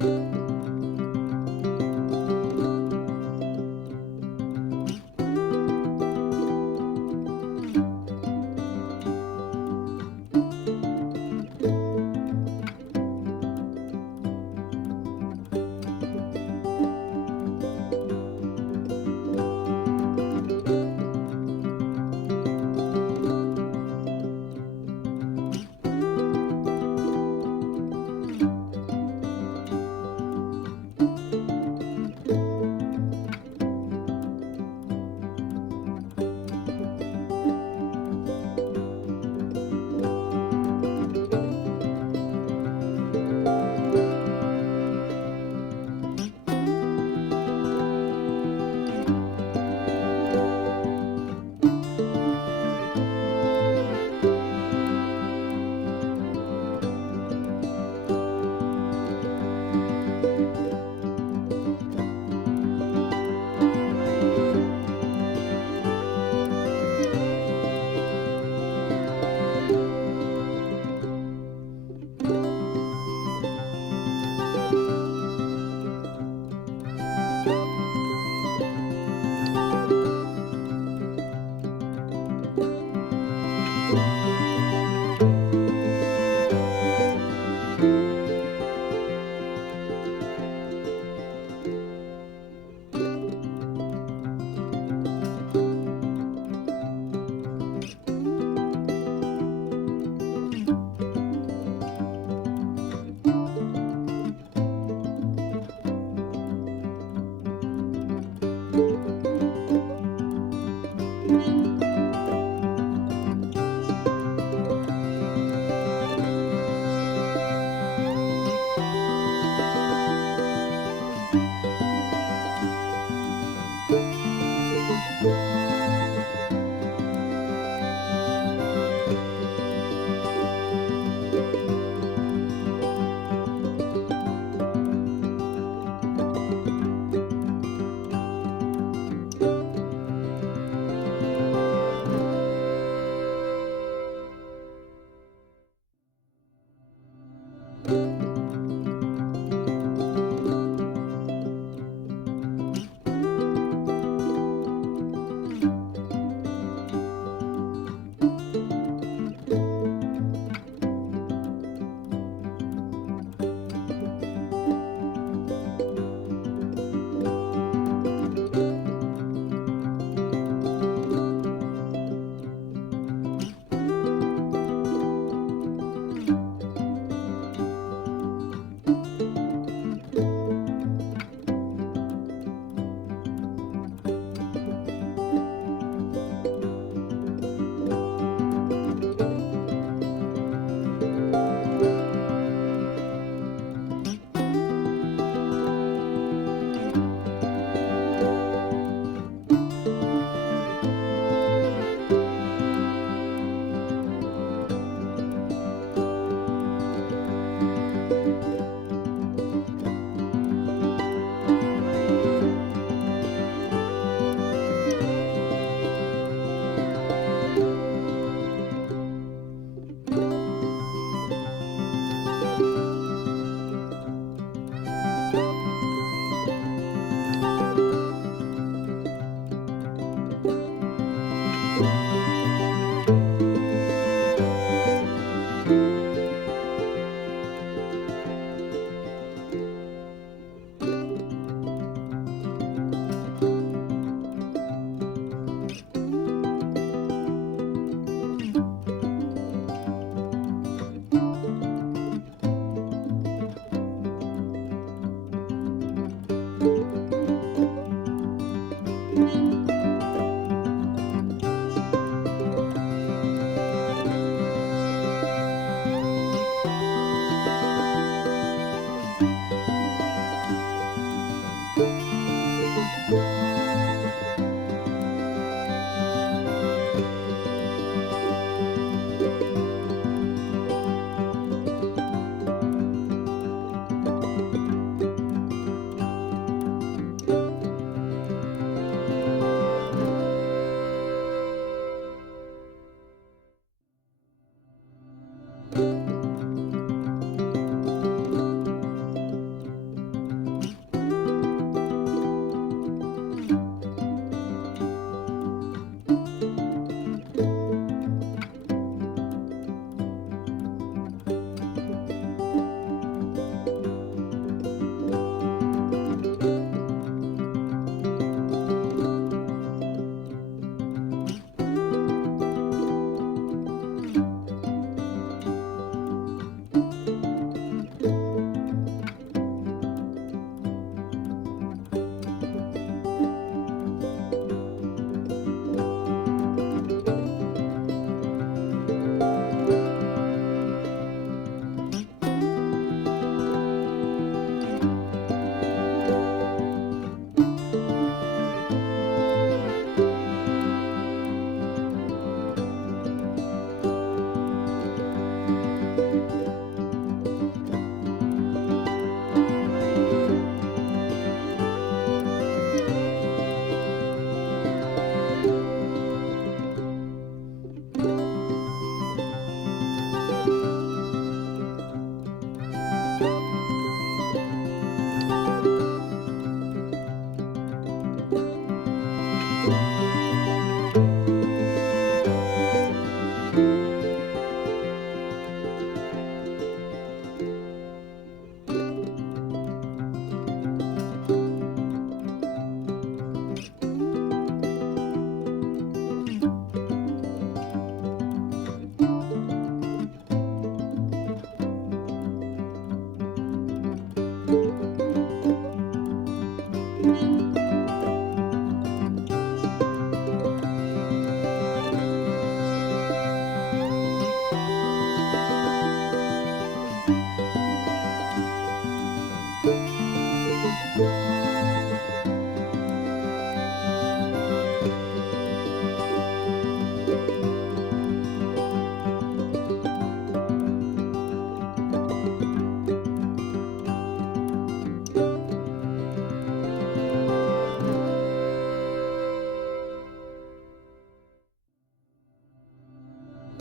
อ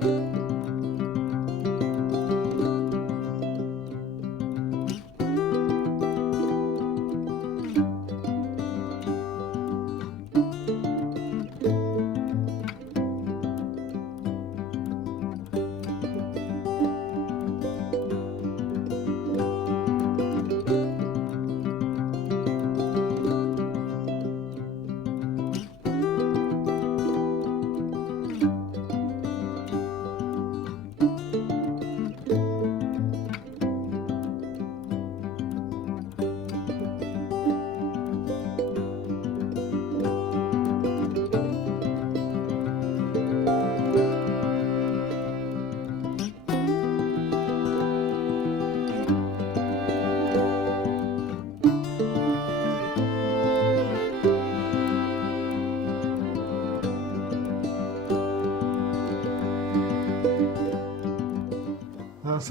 Música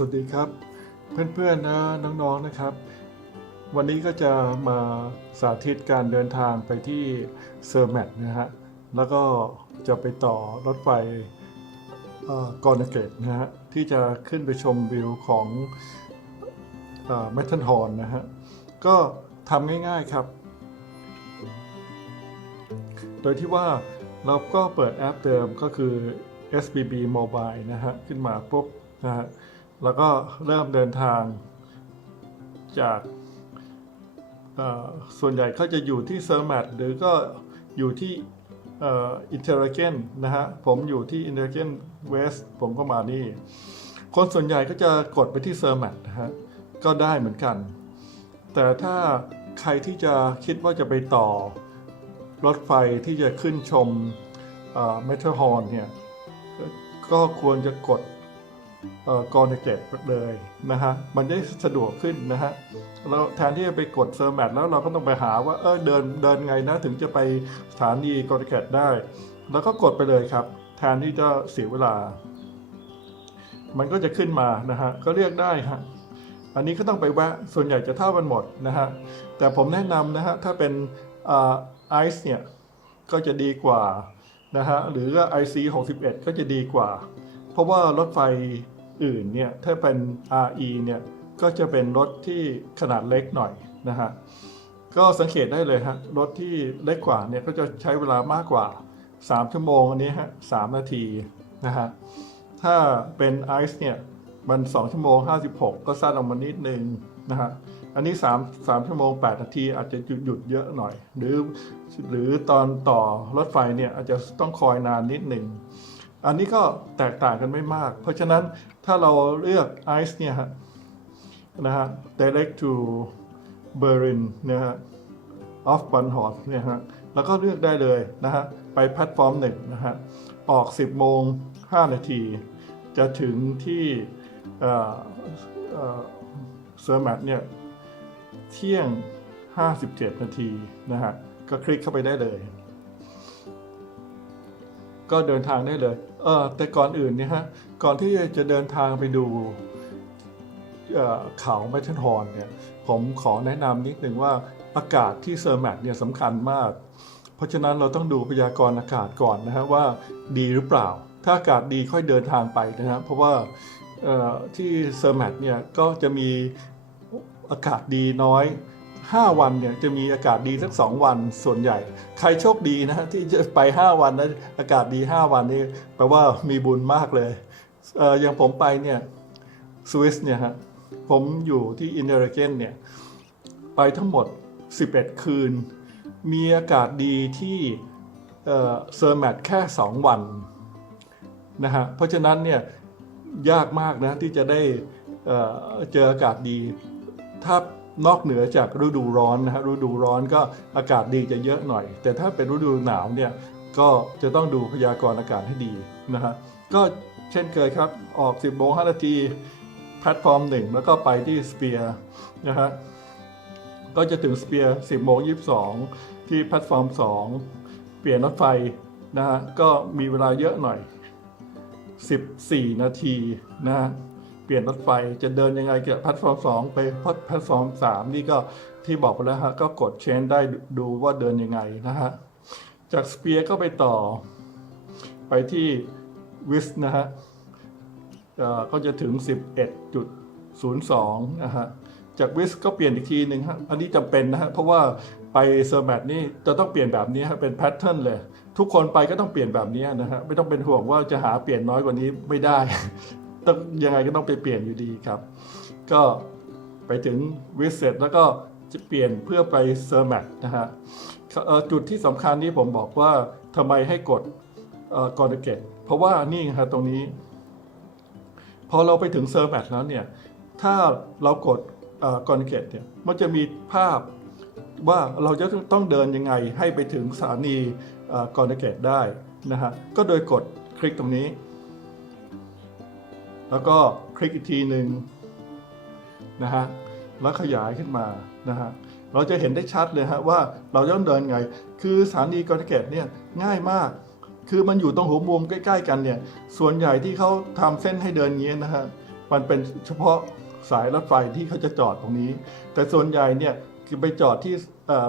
สวัสดีครับ เพื่อนๆนะน้องๆนะครับ วันนี้ก็จะมาสาธิตการเดินทางไปที่เซอร์แมตนะฮะแล้วก็จะไปต่อรถไฟกอร์นเกตนะฮะที่จะขึ้นไปชมวิวของแมทเทนฮอร์นนะฮะก็ทำง่ายๆครับ โดยที่ว่าเราก็เปิดแอปเดิมก็คือ SBB Mobile นะฮะขึ้นมาปุ๊บนะฮะ แล้วก็เริ่มเดินทางจากส่วนใหญ่เขาจะอยู่ที่เซอร์แมตหรือก็อยู่ที่อินเทอร์เกนนะฮะ ผมอยู่ที่อินเทอร์เกนเวสผมก็มานี่ คนส่วนใหญ่ก็จะกดไปที่เซอร์แมตนะฮะ ก็ได้เหมือนกัน แต่ถ้าใครที่จะคิดว่าจะไปต่อรถไฟที่จะขึ้นชมเมทัลฮอร์นเนี่ย ก็ควรจะกด กรอนเกตเลยนะฮะมันจะสะดวกขึ้นนะฮะแล้วแทนที่จะไปกดเซอร์แมทแล้วเราก็ต้องไปหาว่าเออเดินเดินไงนะถึงจะไปสถานีกรอนเกตได้ แล้วก็กดไปเลยครับ แทนที่จะเสียเวลา มันก็จะขึ้นมานะฮะก็เรียกได้ฮะอันนี้ก็ต้องไปแวะส่วนใหญ่จะเท่ากันหมดนะฮะแต่ผมแนะนำนะฮะถ้าเป็นไอซ์เนี่ยก็จะดีกว่านะฮะหรือว่า IC 61ก็จะดีกว่า ราะว่ารถไฟอื่นเนี่ยถ้าเป็น RE เนี่ยก็จะเป็นรถที่ขนาดเล็กหน่อยนะฮะก็สังเกตได้เลยฮะรถที่เล็กกว่าเนี่ยก็จะใช้เวลามากกว่า 3 ชั่วโมงอันนี้ฮะ3นาทีนะฮะถ้าเป็น ICE เนี่ยมัน 2 ชั่วโมง 56 ก็สั้นออกมานิดนึงนะฮะอันนี้ 3 3 ชั่วโมง 8 นาทีอาจจะหยุดหยุดเยอะหน่อย หรือหรือตอนต่อรถไฟเนี่ยอาจจะต้องคอยนานนิดหนึ่ง อันนี้ก็แตกต่างกันไม่มาก เพราะฉะนั้นถ้าเราเลือก ICE เนี่ยฮะนะฮะ direct to Berlin นะฮะ off b a n h o f เนี่ยฮะแล้วก็เลือกได้เลยนะฮะไปแพลตฟอร์มหนึ่งนะฮะออก 10 โมง 5 นาที จะถึงที่เซอร์แมทเนี่ยเที่ยง 57 นาทีนะฮะก็คลิกเข้าไปได้เลย ก็เดินทางได้เลย เออแต่ก่อนอื่นเนี่ยฮะ ก่อนที่จะเดินทางไปดูเขาแมทเทนฮอนเนี่ย ผมขอแนะนำนิดหนึ่งว่าอากาศที่เซอร์แมทเนี่ยสำคัญมาก เพราะฉะนั้นเราต้องดูพยากรณ์อากาศก่อนนะฮะว่าดีหรือเปล่า ถ้าอากาศดีค่อยเดินทางไปนะครับเพราะว่าที่เซอร์แมทเนี่ยก็จะมีอากาศดีน้อย 5 วันเนี่ยจะมีอากาศดีสัก 2 วันส่วนใหญ่ ใครโชคดีนะที่จะไป 5 วันนะอากาศดี 5 วันนี่แปลว่ามีบุญมากเลยเอออย่างผมไปเนี่ยสวิสเนี่ยฮะผมอยู่ที่อินเดอร์เกนเนี่ยไปทั้งหมด 11 คืน มีอากาศดีที่เซอร์แมทแค่ 2 วันนะฮะเพราะฉะนั้นเนี่ยยากมากนะที่จะได้เจออากาศดีถ้า นอกเหนือจากฤดูร้อนนะฮะฤดูร้อนก็อากาศดีจะเยอะหน่อย แต่ถ้าเป็นฤดูหนาวเนี่ยก็จะต้องดูพยากรณ์อากาศให้ดีนะฮะก็เช่นเคยครับออก 10โมง5นาทีแพลตฟอร์มหนึ่งแล้วก็ไปที่สเปียร์นะฮะก็จะถึงสเปียร์10โมง22 ที่แพลตฟอร์ม 2 เปลี่ยนรถไฟนะฮะก็มีเวลาเยอะหน่อย 14 นาทีนะฮะ เปลี่ยนรถไฟจะเดินยังไงเกี่ยวกับแพลตฟอร์ม2ไปแพลตฟอร์ม3นี่ก็ที่บอกไปแล้วฮะก็กดเชนได้ดูว่าเดินยังไงนะฮะจากสเปียร์ก็ไปต่อ ไปที่วิสนะฮะก็จะถึง 11.02 นะฮะ จากวิสก็เปลี่ยนอีกทีหนึ่งฮะ อันนี้จำเป็นนะฮะ เพราะว่าไปเซอร์แมทนี่จะต้องเปลี่ยนแบบนี้ฮะ เป็นแพทเทิร์นเลย ทุกคนไปก็ต้องเปลี่ยนแบบนี้นะฮะ ไม่ต้องเป็นห่วงว่าจะหาเปลี่ยนน้อยกว่านี้ไม่ได้ ต้องยังไงก็ต้องไปเปลี่ยนอยู่ดีครับ ก็ไปถึงวิสเสร็จแล้วก็จะเปลี่ยนเพื่อไปเซอร์แมทนะฮะจุดที่สำคัญที่ผมบอกว่าทำไมให้กดกอนเกตเพราะว่านี่ฮะตรงนี้ พอเราไปถึงเซอร์แมทแล้วเนี่ย ถ้าเรากดกอนเกตเนี่ยมันจะมีภาพว่าเราจะต้องเดินยังไงให้ไปถึงสถานีกอนเกตได้นะฮะก็โดยกดคลิกตรงนี้ แล้วก็คลิกอีกทีหนึ่งนะฮะแล้วขยายขึ้นมานะฮะเราจะเห็นได้ชัดเลยฮะว่าเราต้องเดินไง คือสถานีกอนเกตเนี่ยง่ายมาก คือมันอยู่ตรงหัวมุมใกล้ ๆ กันเนี่ย ส่วนใหญ่ที่เขาทำเส้นให้เดินเงี้ยนะฮะ มันเป็นเฉพาะสายรถไฟที่เขาจะจอดตรงนี้ แต่ส่วนใหญ่เนี่ยคือไปจอดที่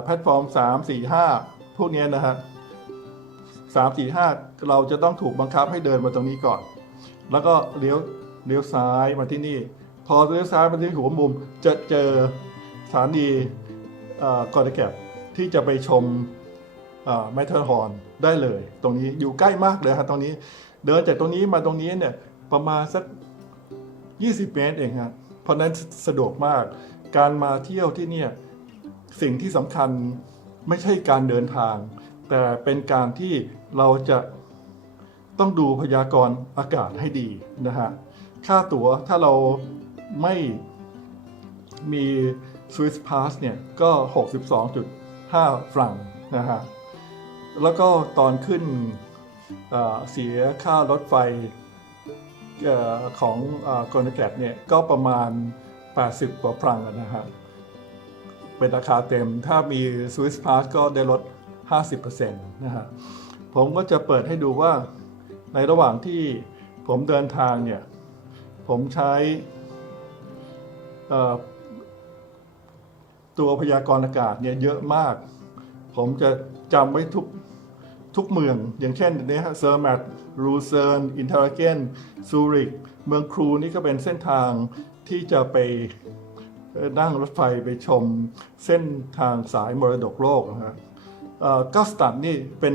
แพลตฟอร์ม 3 4 5 พวกเนี้ยนะฮะสามสี่ห้าเราจะต้องถูกบังคับให้เดินมาตรงนี้ก่อน แล้วก็เลี้ยว เลี้ยวซ้ายมาที่นี่ พอเลี้ยวซ้ายมาที่หัวมุมจะเจอสถานีกอร์ดแกบที่จะไปชมแมทเทอร์ฮอนได้เลย ตรงนี้อยู่ใกล้มากเลยครับตรงนี้ เดินจากตรงนี้มาตรงนี้เนี่ยประมาณสัก 20 เมตรเองครับเพราะฉะนั้นสะดวกมาก การมาเที่ยวที่เนี่ยสิ่งที่สำคัญไม่ใช่การเดินทาง แต่เป็นการที่เราจะต้องดูพยากรณ์อากาศให้ดีนะฮะ ค่าตั๋วถ้าเราไม่มี Swiss Pass เนี่ย ก็ 62.5 ฟรังนะฮะ แล้วก็ตอนขึ้นเสียค่ารถไฟอของกรนแกรเนี่ย ก็ประมาณ 80 กว่าฟรังนะฮะ เป็นราคาเต็มถ้ามี Swiss Pass ก็ได้ลด 50%นะฮะ ผมก็จะเปิดให้ดูว่าในระหว่างที่ผมเดินทางเนี่ย ผมใช้ตัวพยากรณ์อากาศเนี่ยเยอะมาก ผมจะจำไว้ทุกทุกเมือง อย่างเช่นเนี่ยฮะเซอร์แมตรูเซิร์นอินเทอร์เกนซูริก เมืองครูนี่ก็เป็นเส้นทางที่จะไปนั่งรถไฟไปชมเส้นทางสายมรดกโลกนะฮะกัสตันนี่เป็น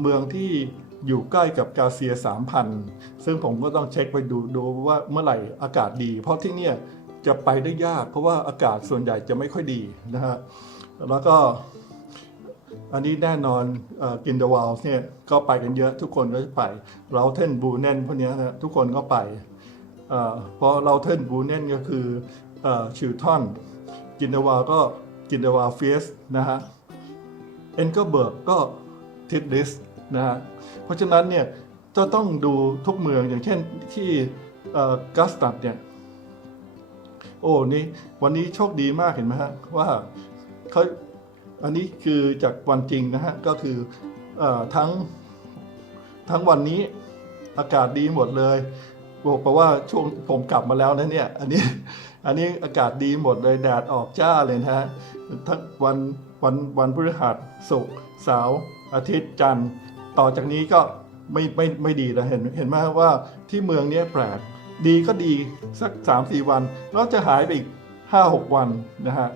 เมืองที่ อยู่ใกล้กับกาเซีย 3,000 ซึ่งผมก็ต้องเช็คไปดูดูว่าเมื่อไหร่อากาศดี เพราะที่เนี่ยจะไปได้ยาก เพราะว่าอากาศส่วนใหญ่จะไม่ค่อยดีนะฮะแล้วก็อันนี้แน่นอนกินเดวาลส์เนี่ยก็ไปกันเยอะทุกคนก็จะไปเราเทนบูเนนพวกนี้นะทุกคนก็ไปเออเพราะเราเทนบูเนนก็คือชิวทอนกินเดวาลก็กินเดวาลเฟียสนะฮะเอ็นก็เบิร์กก็ทิดลิส นะฮะเพราะฉะนั้นเนี่ยจะต้องดูทุกเมืองอย่างเช่นที่กัสตัดเนี่ยโอ้นี่วันนี้โชคดีมากเห็นไหมฮะว่าเขาอันนี้คือจากวันจริงนะฮะก็คืออทั้งทั้งวันนี้อากาศดีหมดเลยบอกว่าช่วงผมกลับมาแล้วนะเนี่ยอันนี้อันนี้อากาศดีหมดเลยแดดออกจ้าเลยนะฮะทั้งวันวันวันพฤหัสศุกร์เสาร์อาทิตย์จันทร์ ต่อจากนี้ก็ไม่ไม่ไม่ดีแล้วเห็นเห็นไหมว่าที่เมืองนี้แปลกดีก็ดีสัก 3-4 วัน แล้วจะหายไปอีก 5-6 วันนะฮะ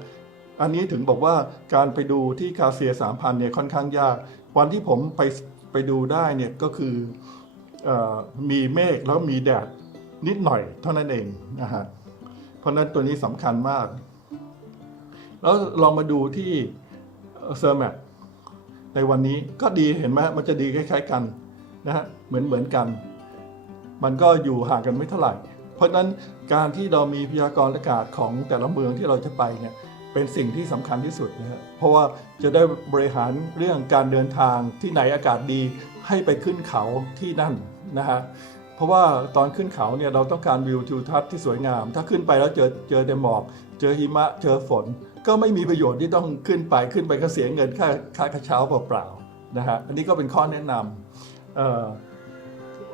อันนี้ถึงบอกว่าการไปดูที่คาเซีย3,000เนี่ยค่อนข้างยาก วันที่ผมไปไปดูได้เนี่ยก็คืออมีเมฆแล้วมีแดดนิดหน่อยเท่านั้นเองนะฮะเพราะฉะนั้นตัวนี้สำคัญมาก แล้วลองมาดูที่เซอร์แมท ในวันนี้ก็ดีเห็นไหมมันจะดีคล้าย ๆกันนะฮะเหมือนเหมือนกัน มันก็อยู่ห่างกันไม่เท่าไหร่ เพราะฉะนั้นการที่เรามีพยากรณ์อากาศของแต่ละเมืองที่เราจะไปเนี่ยเป็นสิ่งที่สำคัญที่สุดนะฮะเพราะว่าจะได้บริหารเรื่องการเดินทางที่ไหนอากาศดีให้ไปขึ้นเขาที่นั่นนะฮะเพราะว่าตอนขึ้นเขาเนี่ยเราต้องการวิวทิวทัศน์ที่สวยงาม ถ้าขึ้นไปแล้วเจอเจอแต่หมอก เจอหิมะเจอฝน ก็ไม่มีประโยชน์ที่ต้องขึ้นไปขึ้นไปก็เสียเงินค่าค่ากระเช้าเปล่าๆนะฮะอันนี้ก็เป็นข้อแนะนำเอ่อ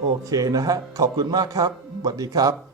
โอเคนะฮะขอบคุณมากครับสวัสดีครับ